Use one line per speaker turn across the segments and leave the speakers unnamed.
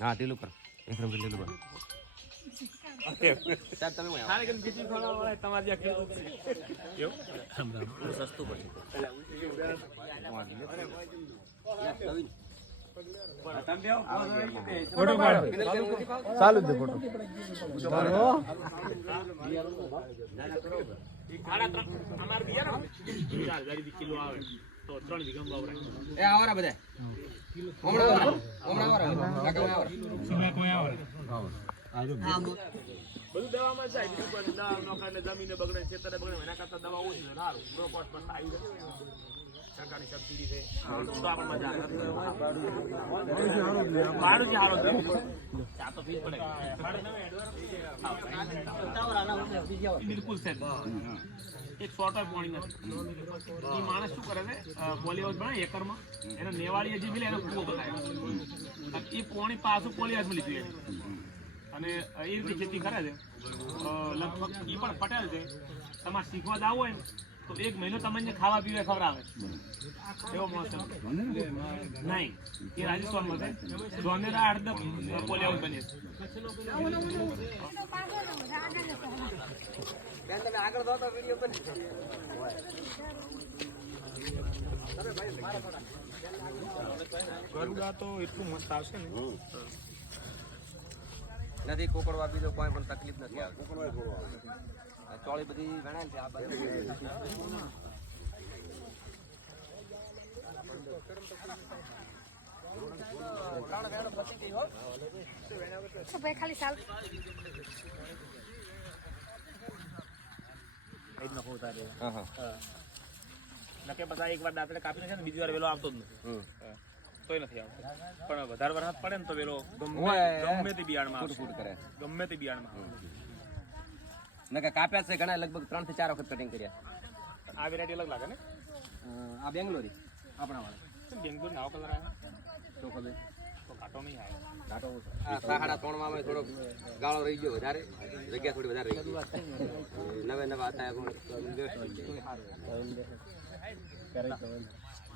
હા ઢીલું હા
એકદમ
ઢીલું પડશે
ચાલુ જ ફોટો.
કિલો આવે તો ત્રણ વીઘા વાવરાય
એ આવરા બધા. હમણાં આવરા. હમણાં આવરા. કાકા આવરા.
બધું દવામાં જાય બીજું કોઈ દવા નોખાને જમીને બગડે ખેતરે બગડે એના કરતા દવા ઓછી છે સારું પ્રોપોટ પણ આવી જાય સરકારી સબસિડી છે તો આપણે મજા આવે ભાડું છે સારું જ તો પીવી પડે. બિલકુલ છે એક સોટર પાણી એ માણસ શું કરે છે? પોલી હાઉસ બનાવે એકરમાં. એને નેવાળી હજી મિલે એનો કૂવો બનાવ્યો એ પાણી પાછું પોલી હાઉસમાં લીધું એને અને એ રીતે ખેતી કરે છે. લગભગ એ પણ પટેલ છે. તમારે શીખવા જવું હોય તો એક મહિનો તમને ખાવા પીવા ખવડાવે. એવો માણસ છે. નહીં. એ રાજસ્થાનમાં છે. સોનેરા અડધ પોલી હાઉસ બને
આગળ દો તો વીડિયો બની
ગરુડા તો એટલું મસ્ત આવશે ને.
નથી કોકડવા બીજો કોઈ પણ તકલીફ નથી આવતી. આ ચોળી બધી ગણાય છે આ બાજુ.
ખાલી ભાઈ ખાલી સાલ
હા હા.
નકે બધા એક વાર દાંતડે કાપી નાખે ને બીજી વાર વેલો આવતો જ નથી. તોય નથી આવતો. પણ વધારે વરસાદ પડે ને તો વેલો ગમે ગમે તે બિયાણમાં
ફૂટ કરે.
ગમે તે બિયાણમાં.
નકર કાપ્યા છે ઘણા લગભગ ત્રણથી ચાર વખત કટિંગ કર્યા.
આ વેરાયટી અલગ લાગે ને?
આ બેંગ્લોરી આપણા વાળા
બેંગ્લોર નાવો કલર આવ્યો?
તો સાડા ત્રણમાં થોડોક ગાળો રહી ગયો વધારે. જગ્યા થોડી વધારે રહી ગઈ. નવે નવા હતા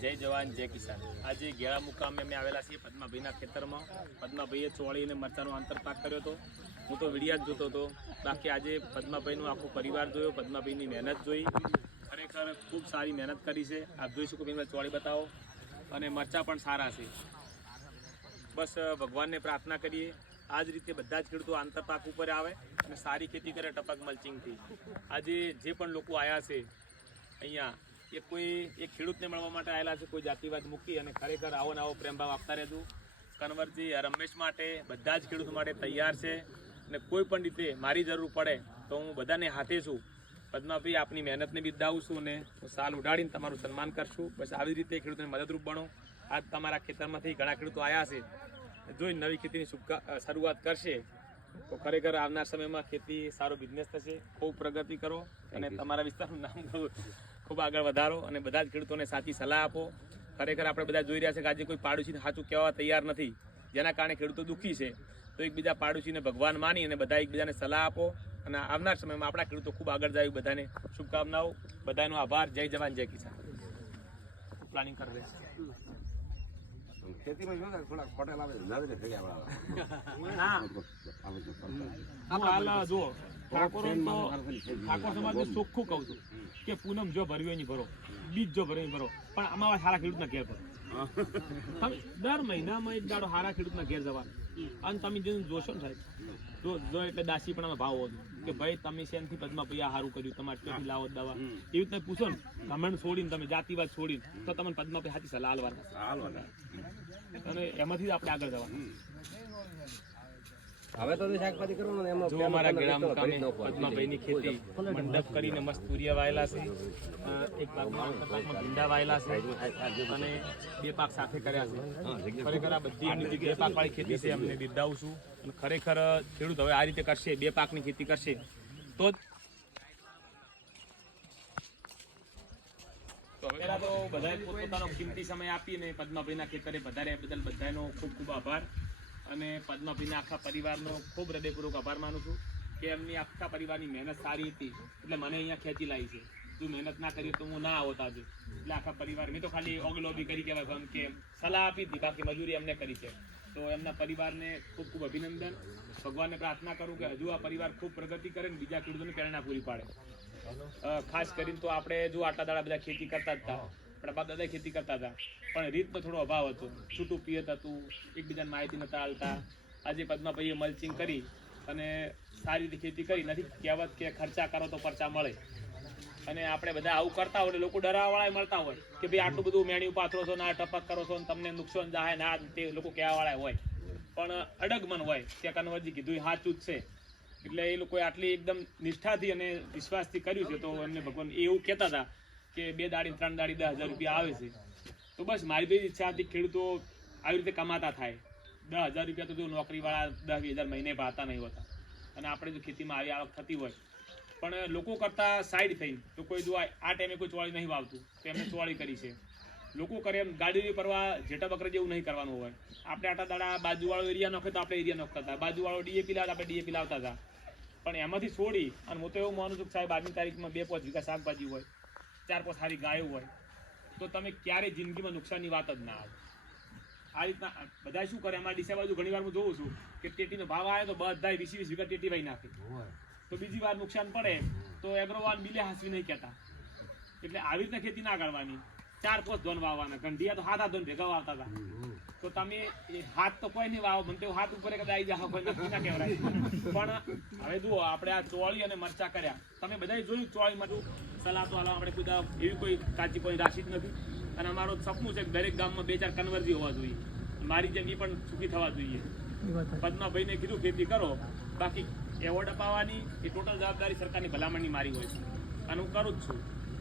જય જવાન જય કિસાન. આજે ગેળા મુકામે અમે આવેલા છીએ પદ્માભાઈના ખેતરમાં. પદ્માભાઈએ ચોળી અને મરચાનો આંતરપાક કર્યો હતો. હું તો વિડીયા જ જોતો હતો. બાકી આજે પદ્માભાઈનો આખો પરિવાર જોયો પદ્માભાઈની મહેનત જોઈ. ખરેખર ખૂબ સારી મહેનત કરી છે. આપ જોઈ શકો બેન ચોળી બતાવો. અને મરચાં પણ સારા છે. બસ ભગવાનને પ્રાર્થના કરીએ. આ જ રીતે બધા જ ખેડૂતો આંતરપાક ઉપર આવે અને સારી ખેતી કરે ટપક મલ્ચિંગથી. આજે જે પણ લોકો આવ્યા છે અહીંયા, એ કોઈ એક ખેડૂતને મળવા માટે આવેલા છે, કોઈ જાતિવાદ મૂકી અને ખરેખર આવો ને આવો પ્રેમ ભાવ આપતા રહેજો. કન્વરજી રમેશ માટે બધા જ ખેડૂત માટે તૈયાર છે અને કોઈ પણ રીતે મારી જરૂર પડે તો હું બધાને હાથે છું. પદ્માભાઈ, આપની મહેનતને બિરદાવું છું અને સાલ ઉડાડીને તમારું સન્માન કરશું. બસ આવી રીતે ખેડૂતોને મદદરૂપ બનો. આજ તમારા ખેતરમાંથી ઘણા ખેડૂતો આવ્યા છે. જોઈ નવી ખેતીની શરૂઆત કરશે તો ખરેખર આવનાર સમયમાં ખેતી સારો બિઝનેસ થશે. ખૂબ પ્રગતિ કરો અને તમારા વિસ્તારનું નામ ખૂબ- ખૂબ આગળ વધારો અને બધા જ ખેડૂતોને સાચી સલાહ આપો. ખરેખર આપણે બધા જોઈ રહ્યા છે કે આજે કોઈ પાડોશીને સાચું કહેવા તૈયાર નથી જેના કારણે ખેડૂતો દુઃખી છે. તો એકબીજા પાડોશીને ભગવાન માની અને બધા એકબીજાને સલાહ આપો અને આવનાર સમયમાં આપણા ખેડૂતો ખૂબ આગળ જાય બધાને શુભકામનાઓ. બધાનો આભાર. જય જવાન જય કિસાન. પ્લાનિંગ કરી દે
ખેતીમાં શું થાય? થોડાક આવે નજરે
ઠાકોર ઠાકોર સમાજને ચોખ્ખું કહું છું કે પૂનમ જો ભર્યું એની ભરો બીજ જો ભરવી હોય ભરો. પણ અમારા સારા ખેડૂતના ઘેર ભરો. તમે દર મહિનામાં એક દાડો સારા ખેડૂતના ઘેર જવાનું. અને તમે જેને જોશો ને સાહેબ જો જો એટલે દાસી પણ ભાવ હતો કે ભાઈ તમે શેનથી પદ્મા ભાઈ આ સારું કર્યું તમારે ક્યાંથી લાવો દવા? એવી રીતે પૂછો ને કમેન્ટ છોડીને તમે જાતિવાદ છોડીને તો તમને પદ્મા ભાઈ સાચી સલાહ હાલવાના. અને એમાંથી જ આપણે આગળ જવાનું.
હવે તો શાકભાજી કરવાનું એમાં
જો અમારા ગેડા મુકામે પદ્માભાઈની ખેતી મંડપ કરીને મસ્ત તુરિયા વાયેલા છે એક ભાગમાં આખા ભીંડા વાયેલા છે. અને બે પાક સાથે કર્યા છે. ખરેખર આ બધી એમની બે પાક વાળી ખેતી છે અમને બિરદાવું છું. અને ખરેખર ખેડૂત હવે આ રીતે કરશે બે પાકની ખેતી કરશે તો જ પહેલા તો બધાએ પોતપોતાનો કિંમતી સમય આપીને પદ્માભાઈના ખેતરે વધારે બદલ બધાનો ખૂબ ખૂબ આભાર. અને પદ્મભીના આખા પરિવારનો ખૂબ હૃદયપૂર્વક આભાર માનું છું કે એમની આખા પરિવારની મહેનત સારી હતી. એટલે મને અહીંયા ખેંચી લાવી છે. જો મહેનત ના કરી તો હું ના આવત આજે. એટલે આખા પરિવાર, મેં તો ખાલી ઓગલોબી કરી કહેવાય પણ કે સલાહ આપી હતી બાકી મજૂરી એમને કરી છે. તો એમના પરિવારને ખૂબ ખૂબ અભિનંદન. ભગવાનને પ્રાર્થના કરું કે હજુ આ પરિવાર ખૂબ પ્રગતિ કરે ને બીજા ખેડૂતોને પ્રેરણા પૂરી પાડે. ખાસ કરીને તો આપણે જો આટલા દાડા બધા ખેતી કરતા જ હતા આપણા બાપ દાદા ખેતી કરતા હતા. પણ રીતનો થોડો અભાવ હતો. છૂટું પિયત હતું, એકબીજાને માહિતી નતા હાલતા આજે પદ્માભાઈએ મલ્ચિંગ કરી અને સારી રીતે ખેતી કરી. નથી કહેવત કે ખર્ચા કરો તો પરચા મળે. અને આપણે બધા આવું કરતા હોય લોકો ડરાવાળા મળતા હોય કે ભાઈ આટલું બધું મેણ્યું પાથરો છો ના ટપક કરો છો તમને નુકસાન જાય ના તે લોકો કહેવાવાળા હોય. પણ અડગમન હોય. કે કન્વરજી કીધું સાચું જ છે. એટલે એ લોકોએ આટલી એકદમ નિષ્ઠાથી અને વિશ્વાસથી કર્યું છે. તો એમને ભગવાન એવું કહેતા હતા કે બે દાડી, ત્રણ દાડી દસ હજાર રૂપિયા આવે છે. તો બસ, મારી તો ઈચ્છા હતી ખેડૂતો આવી રીતે કમાતા થાય. દસ હજાર રૂપિયા તો જો નોકરીવાળા દસ વીસ હજાર મહિને ભાતા નહીં હોતા. અને આપણે જો ખેતીમાં આવી આવક થતી હોય. પણ લોકો કરતા સાઈડ થઈ તો કોઈ જો આ આ ટાઈમે કોઈ ચોળી નહીં વાવતું, તો એમને ચોળી કરી છે. લોકો કરે એમ ગાડી પરવા જેટા બકરા જેવું નહીં કરવાનું હોય. આપણે આટા દાડા બાજુવાળો એરિયા નોખે તો આપણે એરિયા નોખતા હતા. બાજુવાળો ડીએપી લાવતા આપણે ડીએપી લાવતા હતા. પણ એમાંથી છોડી, અને હું તો એવું માનું છું કે સાહેબ, આજની તારીખમાં બે, પાંચ વીઘા શાકભાજી હોય. ચાર પાંચ સારી ગાયો હોય તો તમે ક્યારેય જિંદગીમાં નુકસાનની વાત જ ના આવે. આ રીતના બધા શું કરે અમારા ડીસા બાજુ ઘણી વાર હું જોઉં છું કે ટેટીનો ભાવ આવે તો બધા વીસ વીસ વીઘા ટેટી વાઈ નાખે. તો બીજી વાર નુકસાન પડે તો એગ્રોવાન બિલે હાસવી નહીં કહેતા. એટલે આવી રીતના ખેતી ના કરવાની. ચાર પાંચ ધોન વાવવાના. ગંઢિયા તો હાથ હાથ ધોન ભેગા વાવતા હતા. તો તમે હાથ તો કોઈ નહીં વાવો મને હાથ ઉપર કદાચ આવી જાવ કોઈ નક્કી ના કહેવાય. પણ હવે જુઓ, આપણે આ ચોળી અને મરચા કર્યા. તમે બધા જોયું ચોળી માં સલાહ તો આપણે કોઈ એવી કોઈ કાચી કોઈ રાશિ જ નથી. અને અમારું સપનું છે કે દરેક ગામમાં બે ચાર કન્વર્જી હોવા જોઈએ. મારી જેમ એ પણ સુખી થવા જોઈએ. પદ્માભાઈને કીધું, ખેતી કરો. બાકી એવોર્ડ અપાવવાની એ ટોટલ જવાબદારી સરકારની ભલામણની મારી હોય છે. અને હું કરું જ છું.